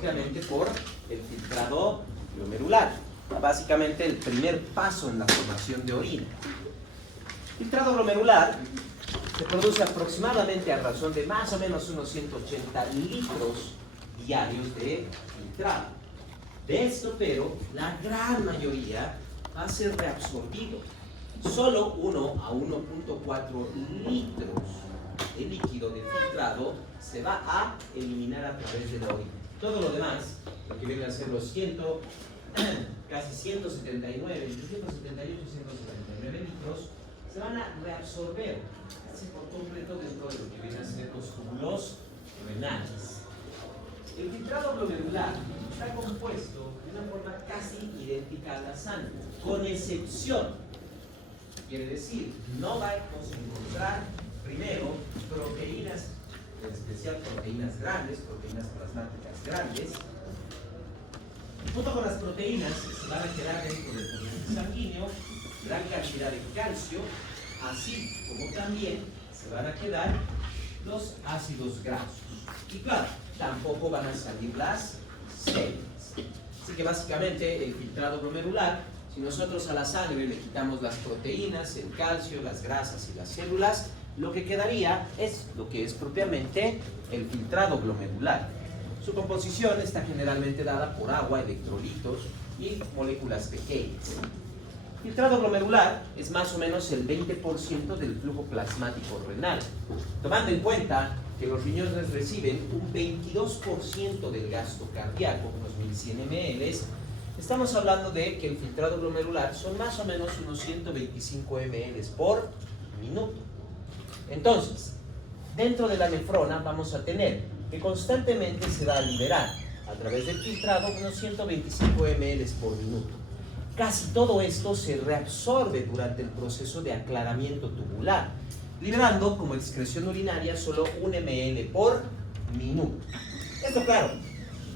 Obviamente por el filtrado glomerular, básicamente el primer paso en la formación de orina. El filtrado glomerular se produce aproximadamente a razón de más o menos unos 180 litros diarios de filtrado. De esto, pero, la gran mayoría va a ser reabsorbido. Solo 1 a 1.4 litros de líquido de filtrado se va a eliminar a través de la orina. Todo lo demás, lo que vienen a ser los casi 179, 178, 179 litros, se van a reabsorber casi por completo dentro de lo que vienen a ser los túbulos renales. El filtrado glomerular está compuesto de una forma casi idéntica a la sangre, con excepción. Quiere decir, no vamos a encontrar primero proteínas, en especial proteínas grandes, proteínas plasmáticas grandes. Junto con las proteínas se van a quedar dentro del torrente sanguíneo gran cantidad de calcio, así como también se van a quedar los ácidos grasos. Y claro, tampoco van a salir las células. Así que básicamente el filtrado glomerular, si nosotros a la sangre le quitamos las proteínas, el calcio, las grasas y las células, lo que quedaría es lo que es propiamente el filtrado glomerular. Su composición está generalmente dada por agua, electrolitos y moléculas pequeñas. El filtrado glomerular es más o menos el 20% del flujo plasmático renal. Tomando en cuenta que los riñones reciben un 22% del gasto cardíaco, unos 1100 ml, estamos hablando de que el filtrado glomerular son más o menos unos 125 ml por minuto. Entonces, dentro de la nefrona vamos a tener que constantemente se va a liberar a través del filtrado unos 125 ml por minuto. Casi todo esto se reabsorbe durante el proceso de aclaramiento tubular, liberando como excreción urinaria solo 1 ml por minuto. Esto, claro,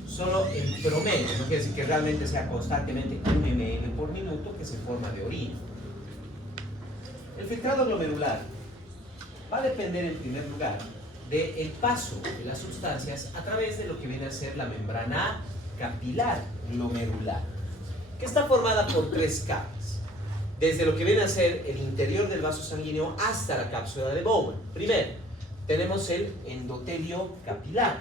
solo en promedio, no quiere decir que realmente sea constantemente 1 ml por minuto que se forma de orina. El filtrado glomerular va a depender en primer lugar del paso de las sustancias a través de lo que viene a ser la membrana capilar glomerular, que está formada por 3 capas, desde lo que viene a ser el interior del vaso sanguíneo hasta la cápsula de Bowman. Primero, tenemos el endotelio capilar.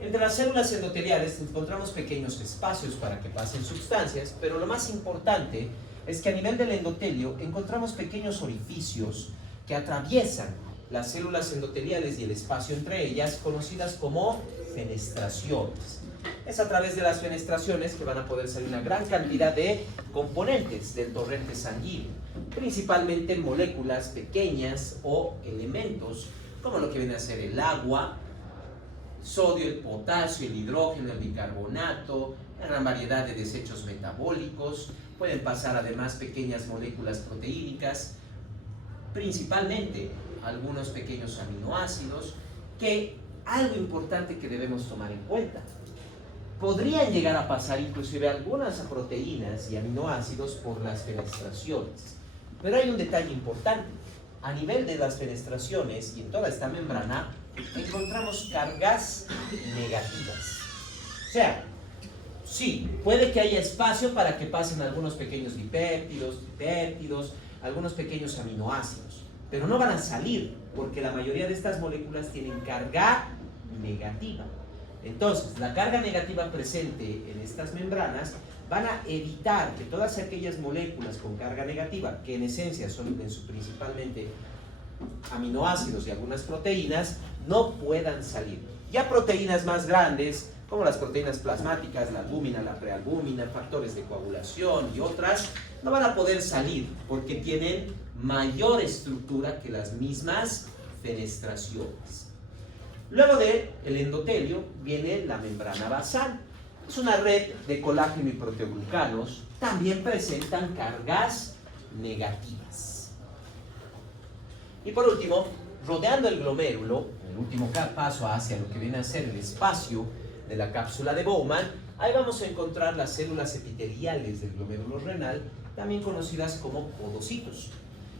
Entre las células endoteliales encontramos pequeños espacios para que pasen sustancias, pero lo más importante es que a nivel del endotelio encontramos pequeños orificios que atraviesan las células endoteliales y el espacio entre ellas, conocidas como fenestraciones. Es a través de las fenestraciones que van a poder salir una gran cantidad de componentes del torrente sanguíneo, principalmente moléculas pequeñas o elementos, como lo que viene a ser el agua, sodio, el potasio, el hidrógeno, el bicarbonato, una gran variedad de desechos metabólicos. Pueden pasar además pequeñas moléculas proteínicas, principalmente algunos pequeños aminoácidos, que algo importante que debemos tomar en cuenta. Podrían llegar a pasar inclusive algunas proteínas y aminoácidos por las fenestraciones. Pero hay un detalle importante. A nivel de las fenestraciones y en toda esta membrana encontramos cargas negativas. O sea, sí, puede que haya espacio para que pasen algunos pequeños lipéptidos, tripéptidos, algunos pequeños aminoácidos, pero no van a salir porque la mayoría de estas moléculas tienen carga negativa. Entonces, la carga negativa presente en estas membranas van a evitar que todas aquellas moléculas con carga negativa, que en esencia son principalmente aminoácidos y algunas proteínas, no puedan salir. Ya proteínas más grandes, como las proteínas plasmáticas, la albúmina, la prealbúmina, factores de coagulación y otras, no van a poder salir porque tienen mayor estructura que las mismas fenestraciones. Luego del endotelio viene la membrana basal. Es una red de colágeno y proteoglucanos. También presentan cargas negativas. Y por último, rodeando el glomérulo, el último paso hacia lo que viene a ser el espacio de la cápsula de Bowman, ahí vamos a encontrar las células epiteliales del glomérulo renal, también conocidas como podocitos.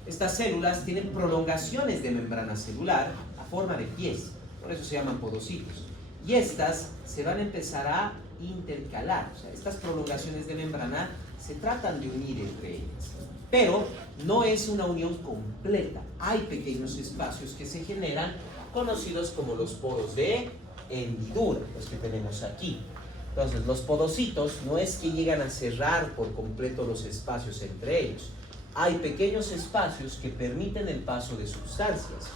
Estas células tienen prolongaciones de membrana celular a forma de pies, por eso se llaman podocitos. y estas se van a empezar a intercalar. O sea, estas prolongaciones de membrana se tratan de unir entre ellas, pero no es una unión completa. Hay pequeños espacios que se generan, conocidos como los poros de hendidura, los que tenemos aquí. Entonces, los podocitos no es que llegan a cerrar por completo los espacios entre ellos. Hay pequeños espacios que permiten el paso de sustancias.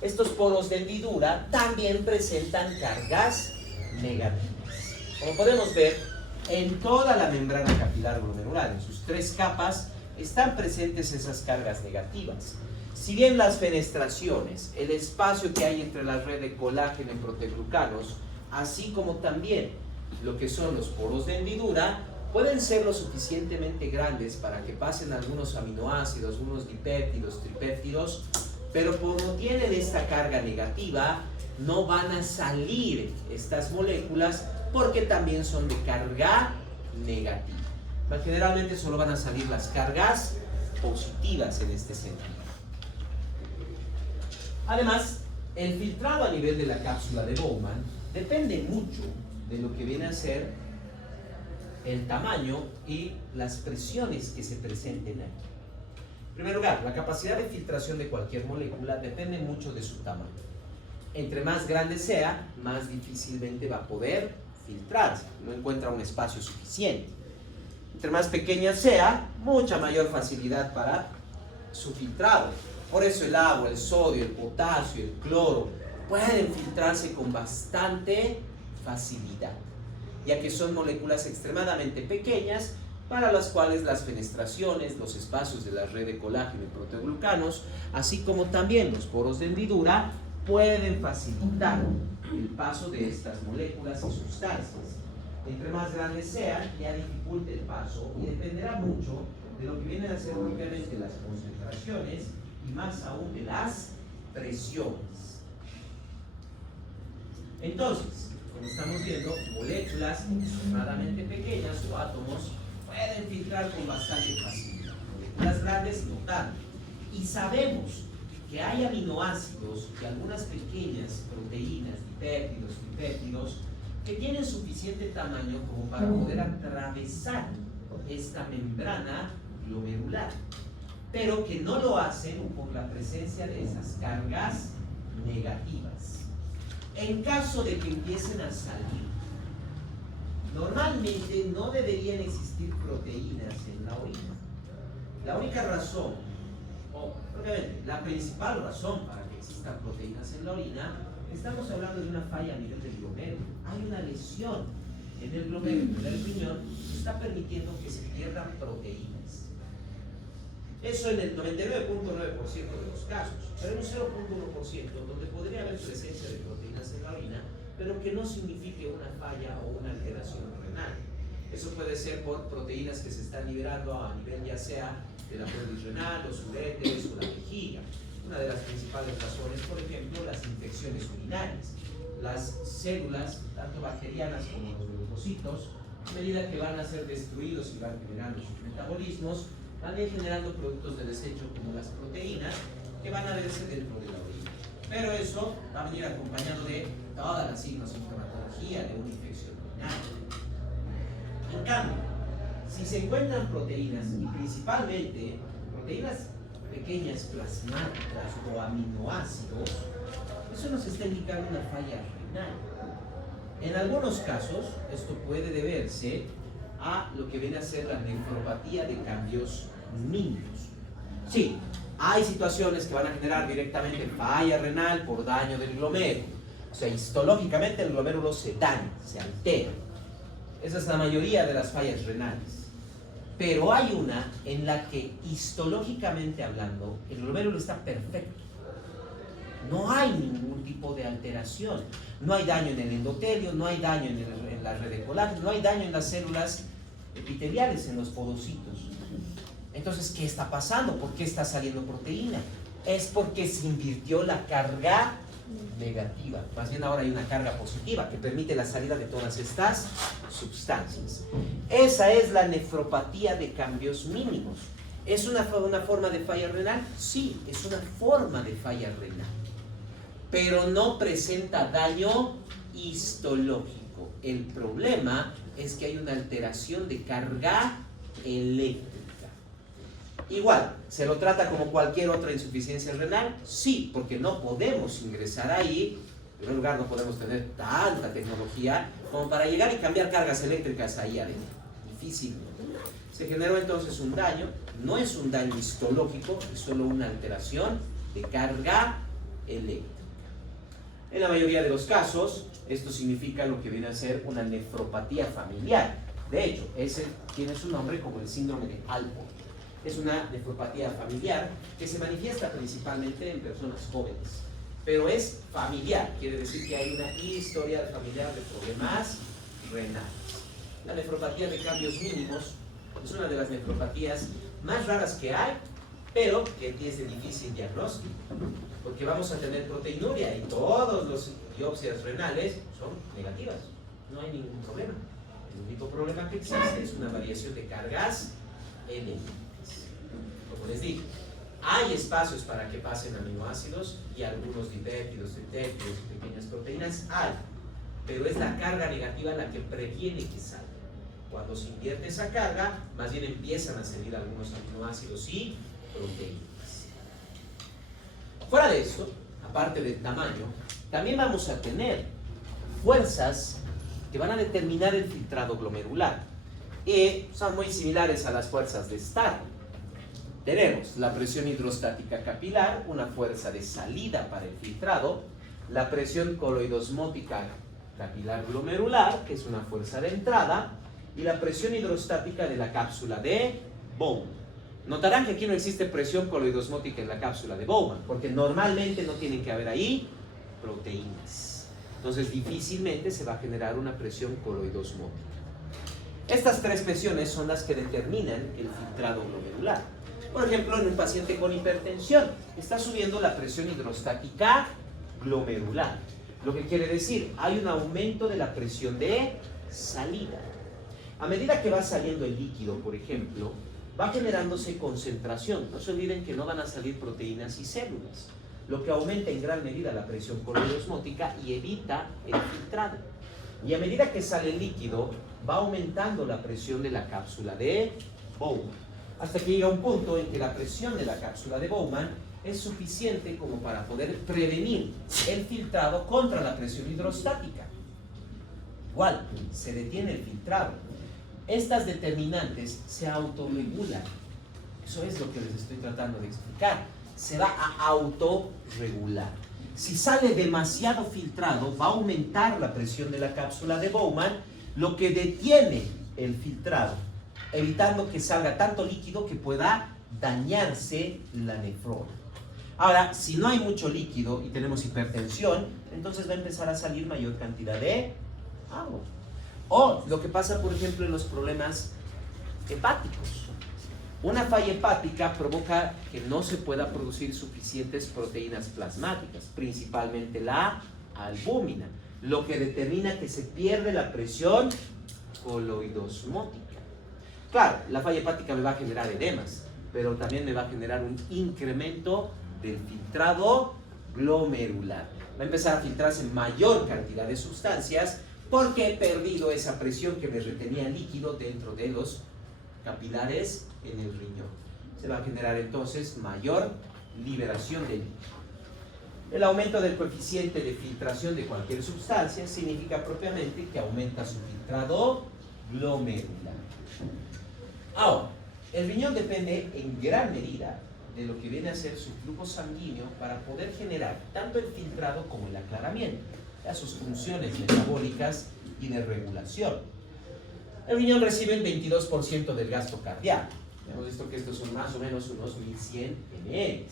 Estos poros de hendidura también presentan cargas negativas. Como podemos ver, en toda la membrana capilar glomerular, en sus 3 capas, están presentes esas cargas negativas. Si bien las fenestraciones, el espacio que hay entre la red de colágeno y proteoglucanos, así como también lo que son los poros de hendidura, pueden ser lo suficientemente grandes para que pasen algunos aminoácidos, unos dipéptidos, tripéptidos, pero como tienen esta carga negativa, no van a salir estas moléculas porque también son de carga negativa. Generalmente solo van a salir las cargas positivas en este sentido. Además, el filtrado a nivel de la cápsula de Bowman depende mucho de lo que viene a ser el tamaño y las presiones que se presenten aquí. En primer lugar, la capacidad de filtración de cualquier molécula depende mucho de su tamaño. Entre más grande sea, más difícilmente va a poder filtrarse, no encuentra un espacio suficiente. Entre más pequeña sea, mucha mayor facilidad para su filtrado. Por eso el agua, el sodio, el potasio, el cloro pueden filtrarse con bastante facilidad, ya que son moléculas extremadamente pequeñas para las cuales las fenestraciones, los espacios de la red de colágeno y proteoglucanos, así como también los poros de hendidura, pueden facilitar el paso de estas moléculas y sustancias. Entre más grandes sean, ya dificulta el paso y dependerá mucho de lo que vienen a ser propiamente las concentraciones y más aún de las presiones. Entonces, como estamos viendo, moléculas extremadamente pequeñas o átomos pueden filtrar con bastante facilidad. Moléculas grandes no tanto. Y sabemos que hay aminoácidos y algunas pequeñas proteínas, dipéptidos, tripéptidos, que tienen suficiente tamaño como para poder atravesar esta membrana glomerular, pero que no lo hacen por la presencia de esas cargas negativas. En caso de que empiecen a salir, normalmente no deberían existir proteínas en la orina. La única razón, o obviamente la principal razón para que existan proteínas en la orina, estamos hablando de una falla a nivel del glomérulo. Hay una lesión en el glomérulo del riñón que está permitiendo que se pierdan proteínas. Eso en el 99.9% de los casos, pero en un 0.1% donde podría haber presencia de proteínas en la orina, pero que no signifique una falla o una alteración renal. Eso puede ser por proteínas que se están liberando a nivel ya sea de la pelvis renal, los uréteres o la vejiga. Una de las principales razones, por ejemplo, las infecciones urinarias. Las células, tanto bacterianas como los leucocitos, a medida que van a ser destruidos y van generando sus metabolismos, van a ir generando productos de desecho como las proteínas que van a verse dentro de la orina. Pero eso va a venir acompañado de toda la sintomatología de una infección urinaria. En cambio, si se encuentran proteínas, y principalmente proteínas pequeñas plasmáticas o aminoácidos, eso nos está indicando una falla renal. En algunos casos, esto puede deberse a lo que viene a ser la nefropatía de cambios mínimos. Sí, hay situaciones que van a generar directamente falla renal por daño del glomérulo. O sea, histológicamente el glomérulo se daña, se altera. Esa es la mayoría de las fallas renales. Pero hay una en la que histológicamente hablando, el glomérulo está perfecto. No hay ningún tipo de alteración. No hay daño en el endotelio, no hay daño en la red de colágeno, no hay daño en las células epiteliales, en los podocitos. Entonces, ¿qué está pasando? ¿Por qué está saliendo proteína? Es porque se invirtió la carga negativa. Más bien ahora hay una carga positiva que permite la salida de todas estas sustancias. Esa es la nefropatía de cambios mínimos. ¿Es una forma de falla renal? Sí, es una forma de falla renal. Pero no presenta daño histológico. El problema es que hay una alteración de carga eléctrica. Igual, ¿se lo trata como cualquier otra insuficiencia renal? Sí, porque no podemos ingresar ahí. En primer lugar, no podemos tener tanta tecnología como para llegar y cambiar cargas eléctricas ahí adentro. Difícil. Se generó entonces un daño. No es un daño histológico, es solo una alteración de carga eléctrica. En la mayoría de los casos, esto significa lo que viene a ser una nefropatía familiar. De hecho, ese tiene su nombre como el síndrome de Alport. Es una nefropatía familiar que se manifiesta principalmente en personas jóvenes, pero es familiar, quiere decir que hay una historia familiar de problemas renales. La nefropatía de cambios mínimos es una de las nefropatías más raras que hay, pero que es de difícil diagnóstico, porque vamos a tener proteinuria y todas las biopsias renales son negativas, no hay ningún problema. El único problema que existe es una variación de cargas eléctricas. Como les dije, hay espacios para que pasen aminoácidos y algunos dipéptidos, tripéptidos y pequeñas proteínas hay, pero es la carga negativa la que previene que salga. Cuando se invierte esa carga, más bien empiezan a salir algunos aminoácidos y proteínas. Fuera de esto, aparte del tamaño, también vamos a tener fuerzas que van a determinar el filtrado glomerular y son muy similares a las fuerzas de Stark. Tenemos la presión hidrostática capilar, una fuerza de salida para el filtrado, la presión coloidosmótica capilar glomerular, que es una fuerza de entrada, y la presión hidrostática de la cápsula de Bowman. Notarán que aquí no existe presión coloidosmótica en la cápsula de Bowman, porque normalmente no tienen que haber ahí proteínas. Entonces difícilmente se va a generar una presión coloidosmótica. Estas tres presiones son las que determinan el filtrado glomerular. Por ejemplo, en un paciente con hipertensión, está subiendo la presión hidrostática glomerular. Lo que quiere decir, hay un aumento de la presión de salida. A medida que va saliendo el líquido, por ejemplo, va generándose concentración. No se olviden que no van a salir proteínas y células, lo que aumenta en gran medida la presión coloidosmótica y evita el filtrado. Y a medida que sale el líquido, va aumentando la presión de la cápsula de Bowman, hasta que llega un punto en que la presión de la cápsula de Bowman es suficiente como para poder prevenir el filtrado contra la presión hidrostática. Igual, se detiene el filtrado. Estas determinantes se autorregulan. Eso es lo que les estoy tratando de explicar. Se va a autorregular. Si sale demasiado filtrado, va a aumentar la presión de la cápsula de Bowman, lo que detiene el filtrado, evitando que salga tanto líquido que pueda dañarse la nefrona. Ahora, si no hay mucho líquido y tenemos hipertensión, entonces va a empezar a salir mayor cantidad de agua. O lo que pasa, por ejemplo, en los problemas hepáticos. Una falla hepática provoca que no se pueda producir suficientes proteínas plasmáticas, principalmente la albúmina, lo que determina que se pierde la presión coloidosmótica. Claro, la falla hepática me va a generar edemas, pero también me va a generar un incremento del filtrado glomerular. Va a empezar a filtrarse mayor cantidad de sustancias porque he perdido esa presión que me retenía líquido dentro de los capilares en el riñón. Se va a generar entonces mayor liberación de líquido. El aumento del coeficiente de filtración de cualquier sustancia significa propiamente que aumenta su filtrado glomerular. Ahora, el riñón depende en gran medida de lo que viene a ser su flujo sanguíneo para poder generar tanto el filtrado como el aclaramiento, a sus funciones metabólicas y de regulación. El riñón recibe el 22% del gasto cardíaco. Hemos visto que estos son más o menos unos 1100 ml.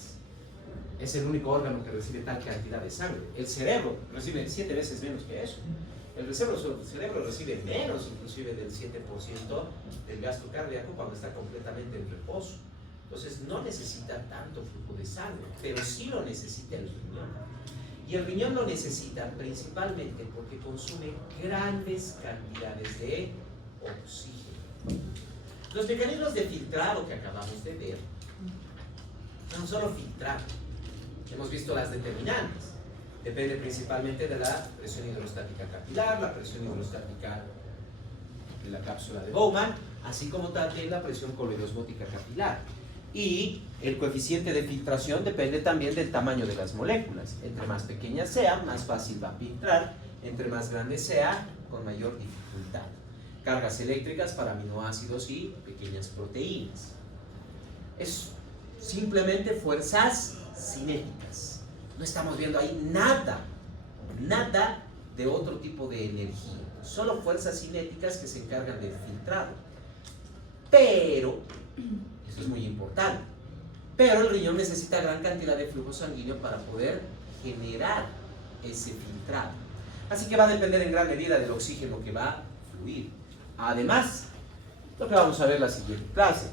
Es el único órgano que recibe tal cantidad de sangre. El cerebro recibe 7 veces menos que eso. El cerebro recibe menos inclusive del 7% del gasto cardíaco cuando está completamente en reposo. Entonces no necesita tanto flujo de sangre, pero sí lo necesita el riñón. Y el riñón lo necesita principalmente porque consume grandes cantidades de oxígeno. Los mecanismos de filtrado que acabamos de ver no solo filtrar. Hemos visto las determinantes. Depende principalmente de la presión hidrostática capilar, la presión hidrostática de la cápsula de Bowman, así como también la presión coloidosmótica capilar. Y el coeficiente de filtración depende también del tamaño de las moléculas. Entre más pequeña sea, más fácil va a filtrar. Entre más grande sea, con mayor dificultad. Cargas eléctricas para aminoácidos y pequeñas proteínas. Es simplemente fuerzas cinéticas. No estamos viendo ahí nada de otro tipo de energía. Solo fuerzas cinéticas que se encargan del filtrado. Pero, eso es muy importante, pero el riñón necesita gran cantidad de flujo sanguíneo para poder generar ese filtrado. Así que va a depender en gran medida del oxígeno que va a fluir. Además, lo que vamos a ver en la siguiente clase,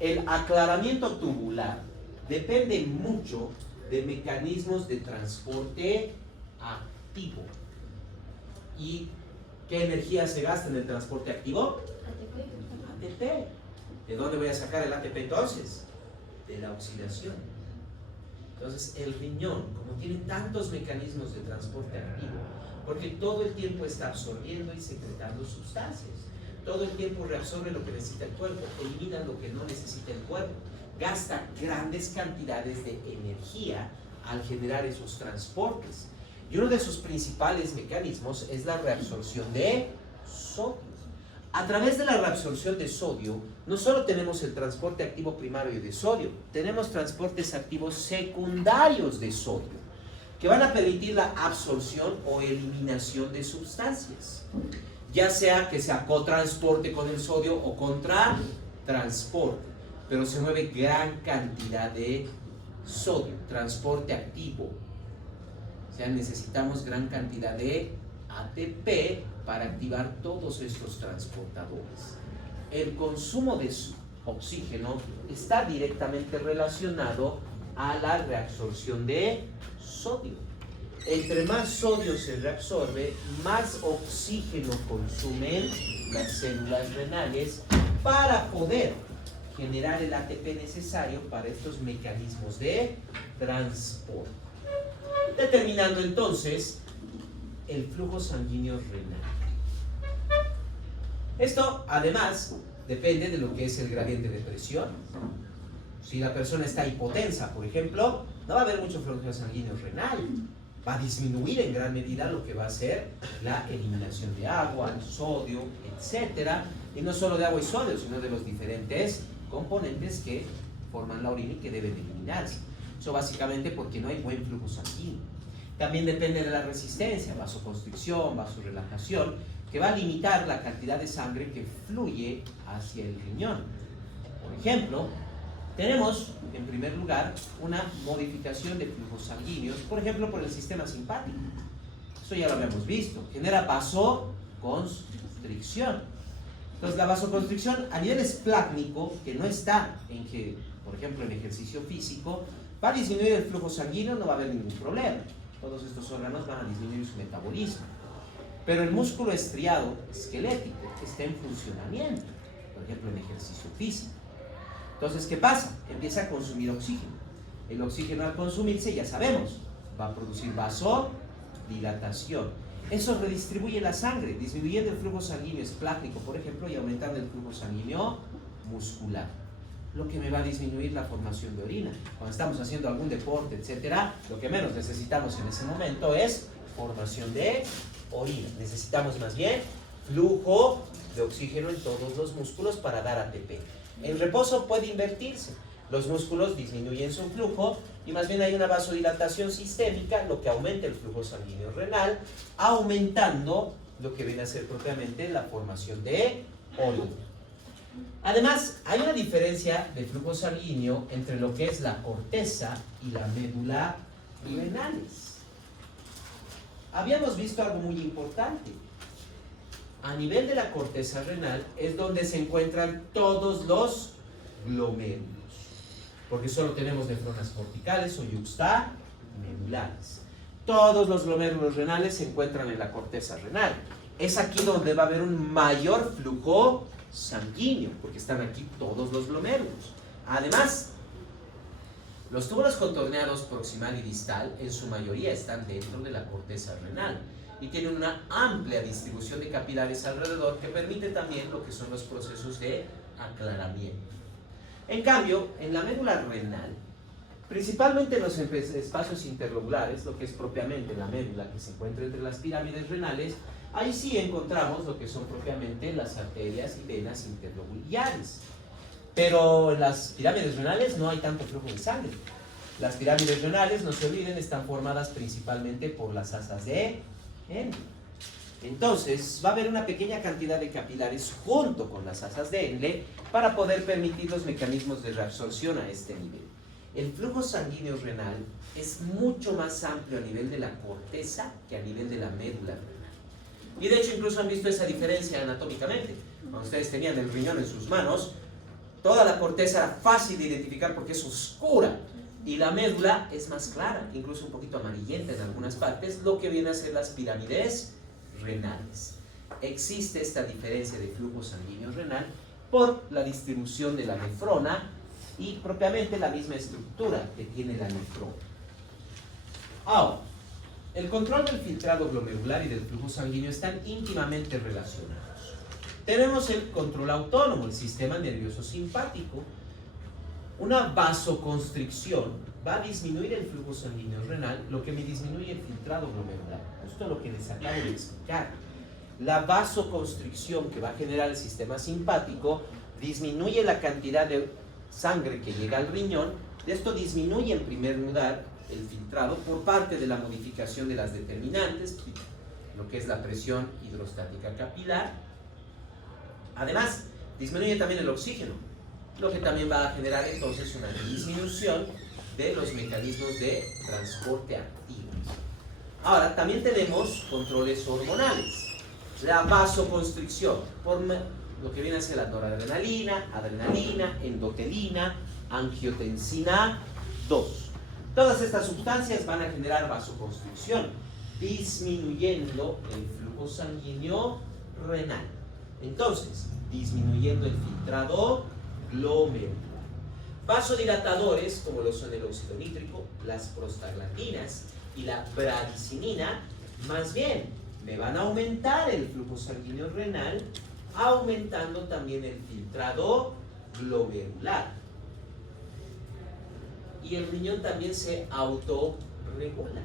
el aclaramiento tubular depende mucho de mecanismos de transporte activo. ¿Y qué energía se gasta en el transporte activo? ATP. ¿De dónde voy a sacar el ATP entonces? De la oxidación. Entonces el riñón, como tiene tantos mecanismos de transporte activo, porque todo el tiempo está absorbiendo y secretando sustancias, todo el tiempo reabsorbe lo que necesita el cuerpo, elimina lo que no necesita el cuerpo, gasta grandes cantidades de energía al generar esos transportes. Y uno de sus principales mecanismos es la reabsorción de sodio. A través de la reabsorción de sodio, no solo tenemos el transporte activo primario de sodio, tenemos transportes activos secundarios de sodio, que van a permitir la absorción o eliminación de sustancias, ya sea que sea cotransporte con el sodio o contratransporte, pero se mueve gran cantidad de sodio, transporte activo. O sea, necesitamos gran cantidad de ATP para activar todos estos transportadores. El consumo de oxígeno está directamente relacionado a la reabsorción de sodio. Entre más sodio se reabsorbe, más oxígeno consumen las células renales para poder generar el ATP necesario para estos mecanismos de transporte. Determinando entonces el flujo sanguíneo renal. Esto, además, depende de lo que es el gradiente de presión. Si la persona está hipotensa, por ejemplo, no va a haber mucho flujo sanguíneo renal. Va a disminuir en gran medida lo que va a ser la eliminación de agua, el sodio, etc. Y no solo de agua y sodio, sino de los diferentes componentes que forman la orina y que deben eliminarse. Eso básicamente porque no hay buen flujo sanguíneo. También depende de la resistencia, vasoconstricción, vasorelajación, que va a limitar la cantidad de sangre que fluye hacia el riñón. Por ejemplo, tenemos, en primer lugar, una modificación de flujos sanguíneos, por ejemplo, por el sistema simpático. Eso ya lo habíamos visto. Genera vasoconstricción. Entonces, la vasoconstricción a nivel esplácnico, que no está en que, por ejemplo, en ejercicio físico, va a disminuir el flujo sanguíneo, no va a haber ningún problema. Todos estos órganos van a disminuir su metabolismo. Pero el músculo estriado esquelético está en funcionamiento, por ejemplo, en ejercicio físico. Entonces, ¿qué pasa? Empieza a consumir oxígeno. El oxígeno al consumirse, ya sabemos, va a producir vasodilatación. Eso redistribuye la sangre, disminuyendo el flujo sanguíneo esplácnico, por ejemplo, y aumentando el flujo sanguíneo muscular. Lo que me va a disminuir la formación de orina. Cuando estamos haciendo algún deporte, etcétera, lo que menos necesitamos en ese momento es formación de orina. Necesitamos más bien flujo de oxígeno en todos los músculos para dar ATP. En reposo puede invertirse. Los músculos disminuyen su flujo y más bien hay una vasodilatación sistémica, lo que aumenta el flujo sanguíneo renal, aumentando lo que viene a ser propiamente la formación de orina. Además, hay una diferencia de flujo sanguíneo entre lo que es la corteza y la médula renales. Habíamos visto algo muy importante. A nivel de la corteza renal es donde se encuentran todos los glomérulos, porque solo tenemos nefronas corticales o yuxtamedulares. Todos los glomérulos renales se encuentran en la corteza renal. Es aquí donde va a haber un mayor flujo sanguíneo, porque están aquí todos los glomérulos. Además, Los túbulos contorneados proximal y distal en su mayoría están dentro de la corteza renal y tienen una amplia distribución de capilares alrededor que permite también lo que son los procesos de aclaramiento. En cambio, en la médula renal, principalmente en los espacios interlobulares, lo que es propiamente la médula que se encuentra entre las pirámides renales, ahí sí encontramos lo que son propiamente las arterias y venas interlobulares. Pero en las pirámides renales no hay tanto flujo de sangre. Las pirámides renales, no se olviden, están formadas principalmente por las asas de Henle. Entonces, va a haber una pequeña cantidad de capilares junto con las asas de Henle para poder permitir los mecanismos de reabsorción a este nivel. El flujo sanguíneo renal es mucho más amplio a nivel de la corteza que a nivel de la médula renal. Y de hecho, incluso han visto esa diferencia anatómicamente. Cuando ustedes tenían el riñón en sus manos, toda la corteza era fácil de identificar porque es oscura. Y la médula es más clara, incluso un poquito amarillenta en algunas partes, lo que viene a ser las pirámides renales. Existe esta diferencia de flujo sanguíneo renal por la distribución de la nefrona y propiamente la misma estructura que tiene la nefrona. Ahora, el control del filtrado glomerular y del flujo sanguíneo están íntimamente relacionados. Tenemos el control autónomo, el sistema nervioso simpático. Una vasoconstricción va a disminuir el flujo sanguíneo renal, lo que me disminuye el filtrado glomerular. Justo lo que les acabo de explicar. La vasoconstricción que va a generar el sistema simpático disminuye la cantidad de sangre que llega al riñón. Esto disminuye en primer lugar el filtrado por parte de la modificación de las determinantes, lo que es la presión hidrostática capilar. Además, disminuye también el oxígeno, lo que también va a generar entonces una disminución de los mecanismos de transporte activos. Ahora, también tenemos controles hormonales. La vasoconstricción, por lo que viene a ser la noradrenalina, adrenalina, endotelina, angiotensina 2. Todas estas sustancias van a generar vasoconstricción, disminuyendo el flujo sanguíneo renal. Entonces, disminuyendo el filtrado glomerular. Vasodilatadores, como lo son el óxido nítrico, las prostaglandinas y la bradicinina, más bien me van a aumentar el flujo sanguíneo renal, aumentando también el filtrado glomerular. Y el riñón también se autorregula.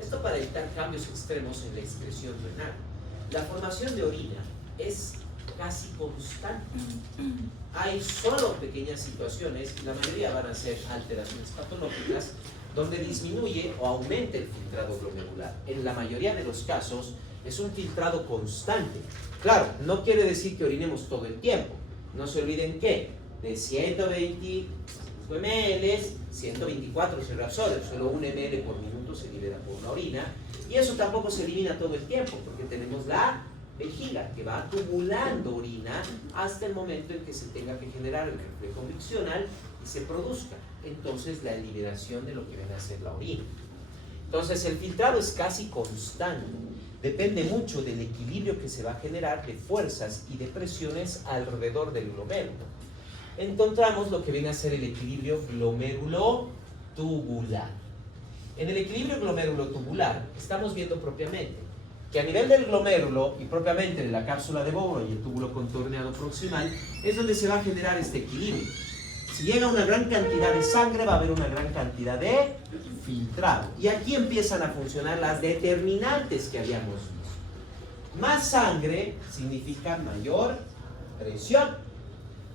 Esto para evitar cambios extremos en la excreción renal. La formación de orina es casi constante. Hay solo pequeñas situaciones, y la mayoría van a ser alteraciones patológicas, donde disminuye o aumenta el filtrado glomerular. En la mayoría de los casos es un filtrado constante. Claro, no quiere decir que orinemos todo el tiempo. No se olviden que de 125 ml, 124 se reabsorbe, solo 1 ml por minuto se libera por la orina, y eso tampoco se elimina todo el tiempo, porque tenemos la vejiga que va acumulando orina hasta el momento en que se tenga que generar el reflejo miccional y se produzca entonces la liberación de lo que viene a ser la orina. Entonces el filtrado es casi constante, depende mucho del equilibrio que se va a generar de fuerzas y de presiones alrededor del glomérulo. Encontramos lo que viene a ser el equilibrio glomérulo-tubular. En el equilibrio glomérulo-tubular estamos viendo propiamente que a nivel del glomérulo y propiamente de la cápsula de Bowman y el túbulo contorneado proximal es donde se va a generar este equilibrio. Si llega una gran cantidad de sangre, va a haber una gran cantidad de filtrado. Y aquí empiezan a funcionar las determinantes que habíamos visto. Más sangre significa mayor presión,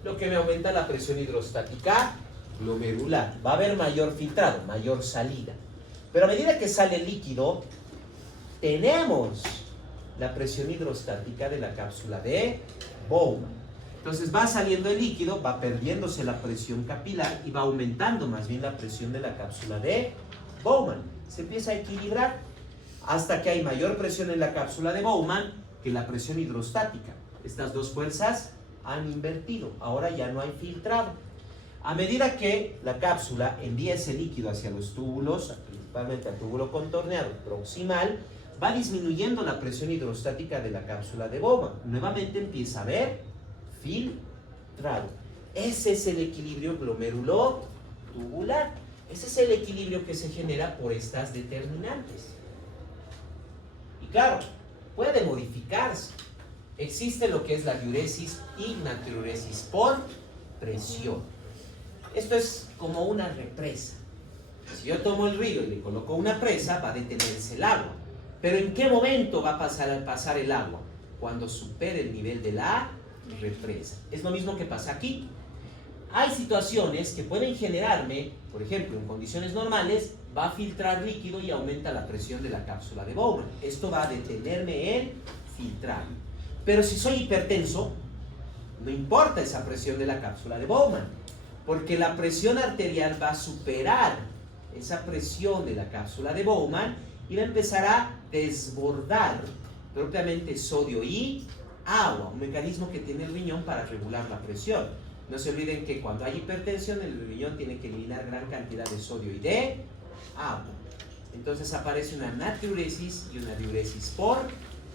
lo que me aumenta la presión hidrostática glomerular. Va a haber mayor filtrado, mayor salida. Pero a medida que sale el líquido, tenemos la presión hidrostática de la cápsula de Bowman. Entonces va saliendo el líquido, va perdiéndose la presión capilar y va aumentando más bien la presión de la cápsula de Bowman. Se empieza a equilibrar hasta que hay mayor presión en la cápsula de Bowman que la presión hidrostática. Estas dos fuerzas han invertido, ahora ya no hay filtrado. A medida que la cápsula envía ese líquido hacia los túbulos, principalmente al túbulo contorneado proximal, va disminuyendo la presión hidrostática de la cápsula de Bowman. Nuevamente empieza a haber filtrado. Ese es el equilibrio glomérulo-tubular. Ese es el equilibrio que se genera por estas determinantes. Y claro, puede modificarse. Existe lo que es la diuresis y natriuresis por presión. Esto es como una represa. Si yo tomo el río y le coloco una presa, va a detenerse el agua. Pero ¿en qué momento va a pasar el agua? Cuando supere el nivel de la represa. Es lo mismo que pasa aquí. Hay situaciones que pueden generarme, por ejemplo, en condiciones normales, va a filtrar líquido y aumenta la presión de la cápsula de Bowman. Esto va a detenerme en filtrar. Pero si soy hipertenso, no importa esa presión de la cápsula de Bowman, porque la presión arterial va a superar esa presión de la cápsula de Bowman y va a empezar a desbordar propiamente sodio y agua, un mecanismo que tiene el riñón para regular la presión. No se olviden que cuando hay hipertensión, el riñón tiene que eliminar gran cantidad de sodio y de agua. Entonces aparece una natriuresis y una diuresis por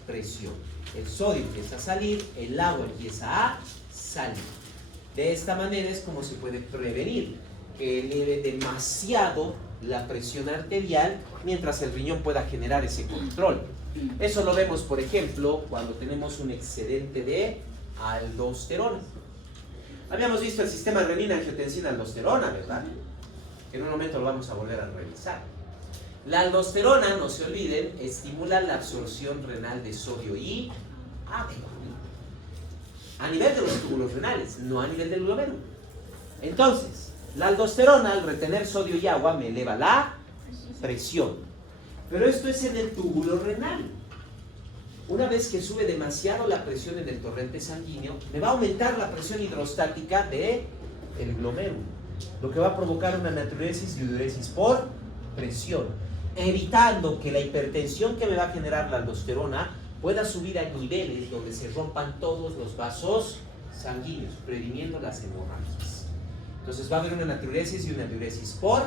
presión. El sodio empieza a salir, el agua empieza a salir. De esta manera es como se puede prevenir que eleve demasiado la presión arterial mientras el riñón pueda generar ese control. Eso lo vemos, por ejemplo, cuando tenemos un excedente de aldosterona. Habíamos visto el sistema renina-angiotensina-aldosterona, ¿verdad? En un momento lo vamos a volver a revisar. La aldosterona, no se olviden, estimula la absorción renal de sodio y agua. A nivel de los túbulos renales, no a nivel del glomérulo. Entonces, la aldosterona, al retener sodio y agua, me eleva la presión. Pero esto es en el túbulo renal. Una vez que sube demasiado la presión en el torrente sanguíneo, me va a aumentar la presión hidrostática del glomérulo, lo que va a provocar una natriuresis y diuresis por presión, evitando que la hipertensión que me va a generar la aldosterona pueda subir a niveles donde se rompan todos los vasos sanguíneos, previniendo las hemorragias. Entonces va a haber una natriuresis y una diuresis por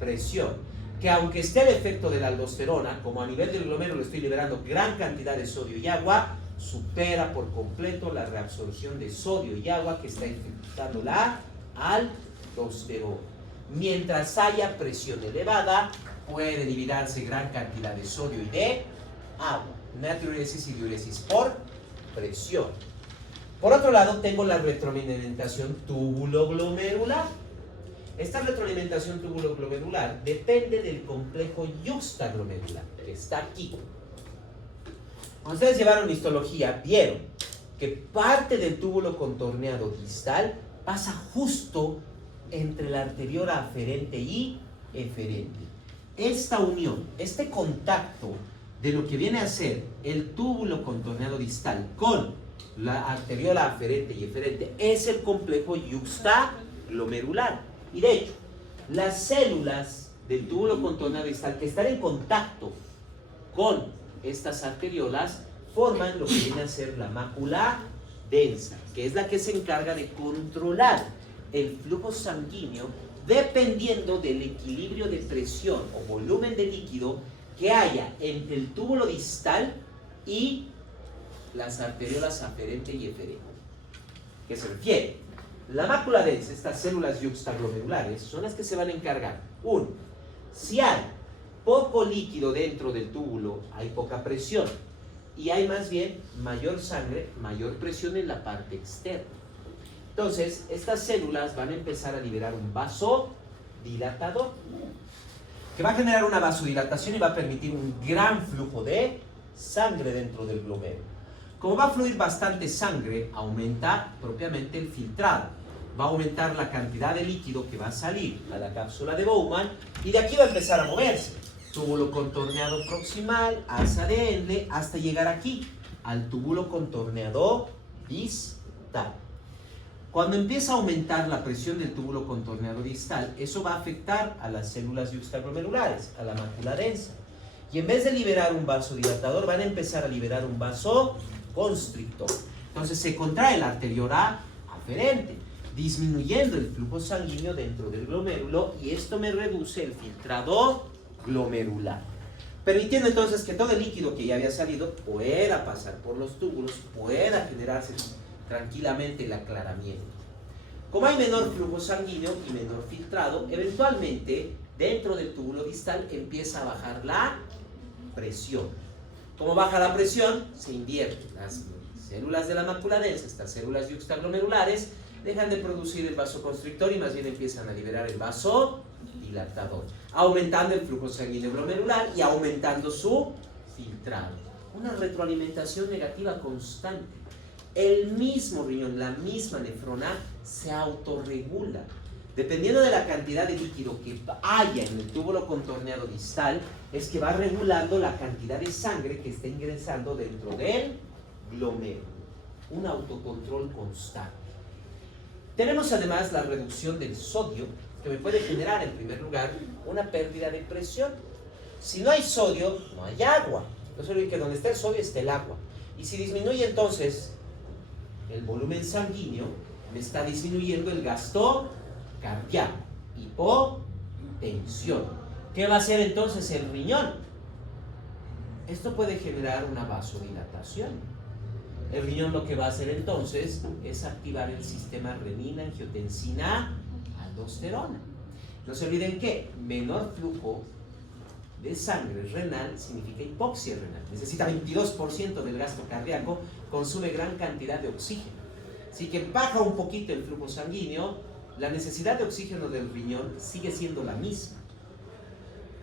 presión, que aunque esté el efecto de la aldosterona, como a nivel del glomérulo estoy liberando gran cantidad de sodio y agua, supera por completo la reabsorción de sodio y agua que está infectando la aldosterona. Mientras haya presión elevada, puede liberarse gran cantidad de sodio y de agua. Natriuresis y diuresis por presión. Por otro lado, tengo la retroalimentación túbulo-glomerular. Esta retroalimentación túbulo-glomerular depende del complejo yuxtaglomerular, que está aquí. Cuando ustedes llevaron histología, vieron que parte del túbulo contorneado distal pasa justo entre la arteriola aferente y eferente. Esta unión, este contacto de lo que viene a ser el túbulo contorneado distal con la arteriola aferente y eferente es el complejo yuxtaglomerular. Y de hecho, las células del túbulo contorneado distal que están en contacto con estas arteriolas forman lo que viene a ser la mácula densa, que es la que se encarga de controlar el flujo sanguíneo dependiendo del equilibrio de presión o volumen de líquido que haya entre el túbulo distal y las arteriolas aferente y eferente. ¿Qué se refiere? La mácula densa, estas células yuxtaglomerulares, son las que se van a encargar. Uno, si hay poco líquido dentro del túbulo, hay poca presión. Y hay más bien mayor sangre, mayor presión en la parte externa. Entonces, estas células van a empezar a liberar un vasodilatador, que va a generar una vasodilatación y va a permitir un gran flujo de sangre dentro del glomérulo. Como va a fluir bastante sangre, aumenta propiamente el filtrado. Va a aumentar la cantidad de líquido que va a salir a la cápsula de Bowman y de aquí va a empezar a moverse. Túbulo contorneado proximal, asa de Ende, hasta llegar aquí, al túbulo contorneado distal. Cuando empieza a aumentar la presión del túbulo contorneado distal, eso va a afectar a las células yuxtaglomerulares, a la mácula densa. Y en vez de liberar un vasodilatador, van a empezar a liberar un vasoconstrictor. Entonces se contrae la arteriola aferente, disminuyendo el flujo sanguíneo dentro del glomérulo y esto me reduce el filtrado glomerular, permitiendo entonces que todo el líquido que ya había salido pueda pasar por los túbulos, pueda generarse tranquilamente el aclaramiento. Como hay menor flujo sanguíneo y menor filtrado, eventualmente dentro del túbulo distal empieza a bajar la presión. Como baja la presión, se invierten las células de la mácula densa, estas células yuxtaglomerulares, dejan de producir el vasoconstrictor y más bien empiezan a liberar el vasodilatador, aumentando el flujo sanguíneo glomerular y aumentando su filtrado. Una retroalimentación negativa constante. El mismo riñón, la misma nefrona se autorregula. Dependiendo de la cantidad de líquido que haya en el túbulo contorneado distal, es que va regulando la cantidad de sangre que está ingresando dentro del glomérulo. Un autocontrol constante. Tenemos además la reducción del sodio, que me puede generar en primer lugar una pérdida de presión. Si no hay sodio, no hay agua. No se olviden que donde está el sodio está el agua. Y si disminuye entonces el volumen sanguíneo, me está disminuyendo el gasto cardíaco, hipotensión. ¿Qué va a hacer entonces el riñón? Esto puede generar una vasodilatación. El riñón lo que va a hacer entonces es activar el sistema renina-angiotensina-aldosterona. No se olviden que menor flujo de sangre renal significa hipoxia renal. Necesita 22% del gasto cardíaco, consume gran cantidad de oxígeno. Así que baja un poquito el flujo sanguíneo, la necesidad de oxígeno del riñón sigue siendo la misma.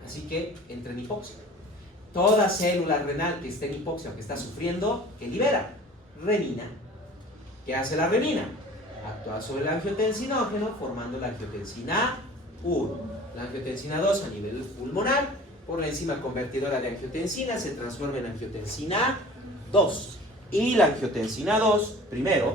Así que entra en hipoxia. Toda célula renal que esté en hipoxia o que está sufriendo, ¿qué libera? Renina. ¿Qué hace la renina? Actúa sobre el angiotensinógeno formando la angiotensina 1. La angiotensina 2 a nivel pulmonar, por la enzima convertidora de angiotensina, se transforma en angiotensina 2. Y la angiotensina 2, primero,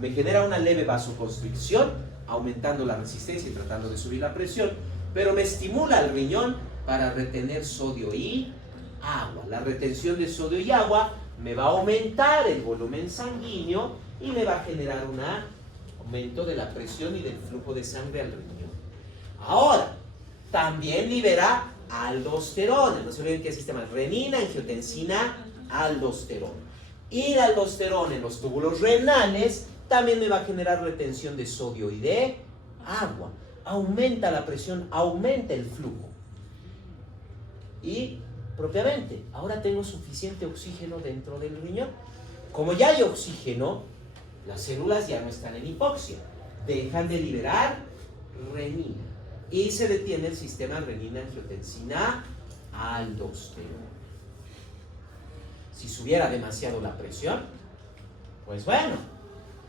me genera una leve vasoconstricción, aumentando la resistencia y tratando de subir la presión, pero me estimula al riñón para retener sodio y agua. La retención de sodio y agua me va a aumentar el volumen sanguíneo y me va a generar un aumento de la presión y del flujo de sangre al riñón. Ahora, también libera aldosterona. No se olviden que el sistema renina, angiotensina, aldosterona. Y la aldosterona en los túbulos renales también me va a generar retención de sodio y de agua. Aumenta la presión, aumenta el flujo. Y propiamente, ahora tengo suficiente oxígeno dentro del riñón. Como ya hay oxígeno, las células ya no están en hipoxia. Dejan de liberar renina. Y se detiene el sistema renina-angiotensina-aldosterona. Si subiera demasiado la presión, pues bueno,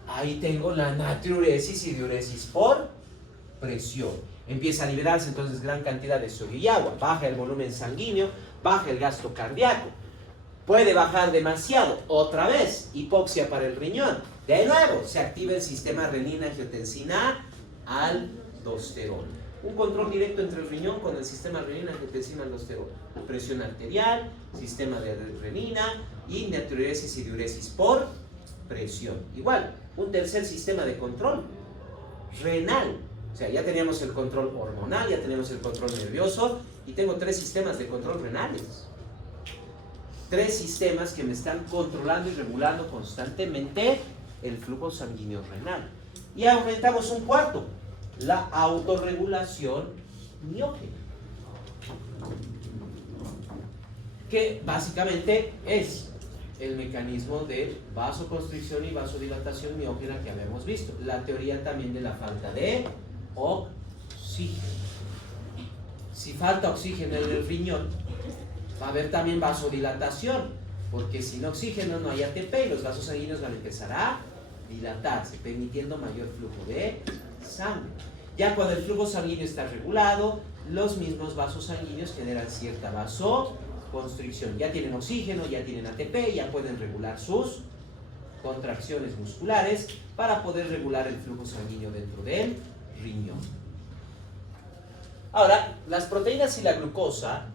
ahí tengo la natriuresis y diuresis por presión. Empieza a liberarse entonces gran cantidad de sodio y agua. Baja el volumen sanguíneo, baja el gasto cardíaco. Puede bajar demasiado, otra vez, hipoxia para el riñón. De nuevo, se activa el sistema renina-angiotensina-aldosterona. Un control directo entre el riñón con el sistema renina-angiotensina-aldosterona. Presión arterial, sistema de renina y natriuresis y diuresis por presión. Igual, un tercer sistema de control, renal. O sea, ya teníamos el control hormonal, ya tenemos el control nervioso y tengo 3 sistemas de control renales. 3 sistemas que me están controlando y regulando constantemente el flujo sanguíneo renal. Y aumentamos un cuarto, la autorregulación miógena, que básicamente es el mecanismo de vasoconstricción y vasodilatación miógena que habíamos visto. La teoría también de la falta de oxígeno. Si falta oxígeno en el riñón, va a haber también vasodilatación, porque sin oxígeno no hay ATP y los vasos sanguíneos van a empezar a dilatarse, permitiendo mayor flujo de sangre. Ya cuando el flujo sanguíneo está regulado, los mismos vasos sanguíneos generan cierta vasoconstricción. Ya tienen oxígeno, ya tienen ATP, ya pueden regular sus contracciones musculares para poder regular el flujo sanguíneo dentro del riñón. Ahora, las proteínas y la glucosa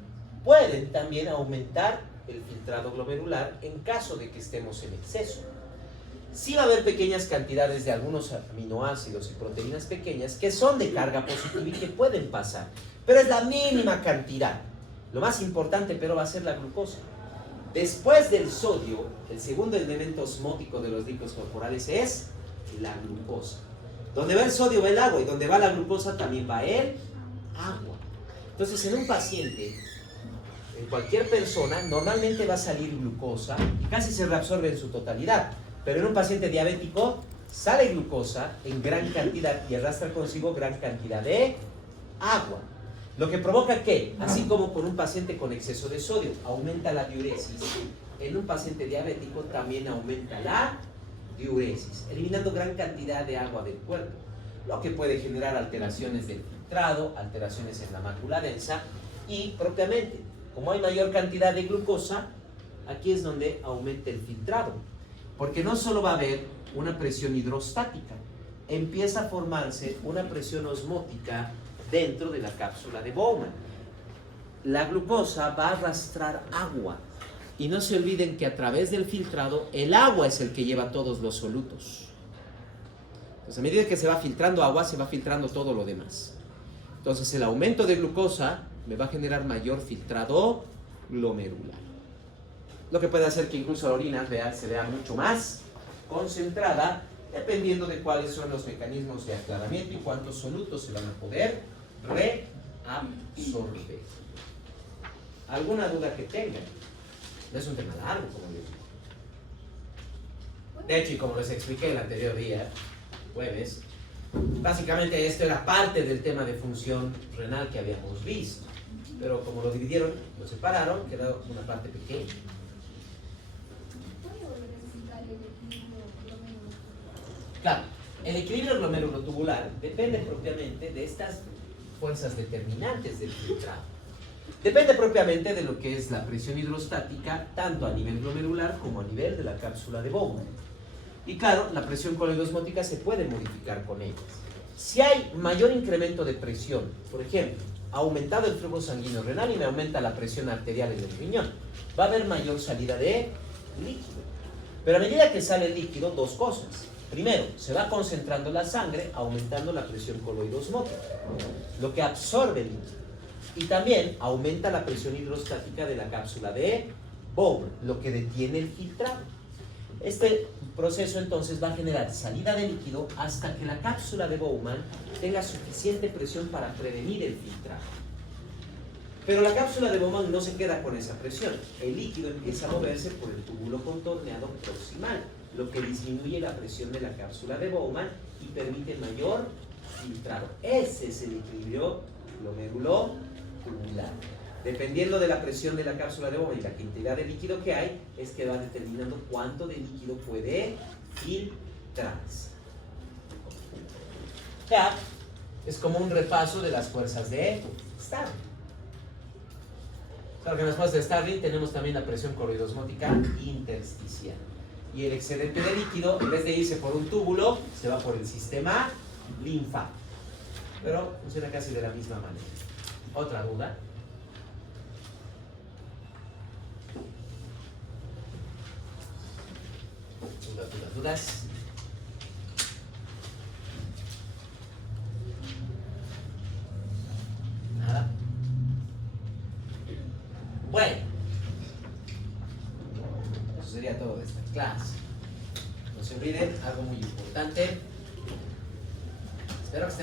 pueden también aumentar el filtrado glomerular en caso de que estemos en exceso. Sí va a haber pequeñas cantidades de algunos aminoácidos y proteínas pequeñas que son de carga positiva y que pueden pasar, pero es la mínima cantidad. Lo más importante, pero, va a ser la glucosa. Después del sodio, el segundo elemento osmótico de los líquidos corporales es la glucosa. Donde va el sodio va el agua y donde va la glucosa también va el agua. Entonces, en un paciente, en cualquier persona, normalmente va a salir glucosa y casi se reabsorbe en su totalidad. Pero en un paciente diabético sale glucosa en gran cantidad y arrastra consigo gran cantidad de agua. Lo que provoca que, así como por un paciente con exceso de sodio aumenta la diuresis, en un paciente diabético también aumenta la diuresis, eliminando gran cantidad de agua del cuerpo, lo que puede generar alteraciones del filtrado, alteraciones en la mácula densa y propiamente, como hay mayor cantidad de glucosa, aquí es donde aumenta el filtrado, porque no solo va a haber una presión hidrostática, empieza a formarse una presión osmótica dentro de la cápsula de Bowman. La glucosa va a arrastrar agua. Y no se olviden que a través del filtrado, el agua es el que lleva todos los solutos. Entonces, a medida que se va filtrando agua, se va filtrando todo lo demás. Entonces, el aumento de glucosa me va a generar mayor filtrado glomerular. Lo que puede hacer que incluso la orina se vea mucho más concentrada, dependiendo de cuáles son los mecanismos de aclaramiento y cuántos solutos se van a poder reabsorber. ¿Alguna duda que tengan? No es un tema largo, como les digo. De hecho, y como les expliqué el anterior día, jueves, básicamente esto era parte del tema de función renal que habíamos visto. Pero como lo dividieron, lo separaron, quedó una parte pequeña. Claro, el equilibrio glomerulotubular depende propiamente de estas fuerzas determinantes del filtrado. Depende propiamente de lo que es la presión hidrostática, tanto a nivel glomerular como a nivel de la cápsula de Bowman. Y claro, la presión coloidosmótica se puede modificar con ellas. Si hay mayor incremento de presión, por ejemplo, ha aumentado el flujo sanguíneo renal y me aumenta la presión arterial en el riñón, va a haber mayor salida de líquido. Pero a medida que sale el líquido, dos cosas. Primero, se va concentrando la sangre, aumentando la presión coloidosmótica, lo que absorbe el líquido. Y también aumenta la presión hidrostática de la cápsula de Bowman, lo que detiene el filtrado. Este proceso entonces va a generar salida de líquido hasta que la cápsula de Bowman tenga suficiente presión para prevenir el filtrado. Pero la cápsula de Bowman no se queda con esa presión. El líquido empieza a moverse por el túbulo contorneado proximal, lo que disminuye la presión de la cápsula de Bowman y permite mayor filtrado. Ese es el equilibrio glomerulotubular. Dependiendo de la presión de la cápsula de Bowman y la cantidad de líquido que hay, es que va determinando cuánto de líquido puede filtrarse. Ya es como un repaso de las fuerzas de Starling. Claro que en las fuerzas de Starling tenemos también la presión coloidosmótica intersticial. Y el excedente de líquido, en vez de irse por un túbulo, se va por el sistema linfático. Pero funciona casi de la misma manera. ¿Otra duda? ¿Dudas? Nada. Bueno, eso sería todo de esta clase. No se olviden, algo muy importante. Espero que estén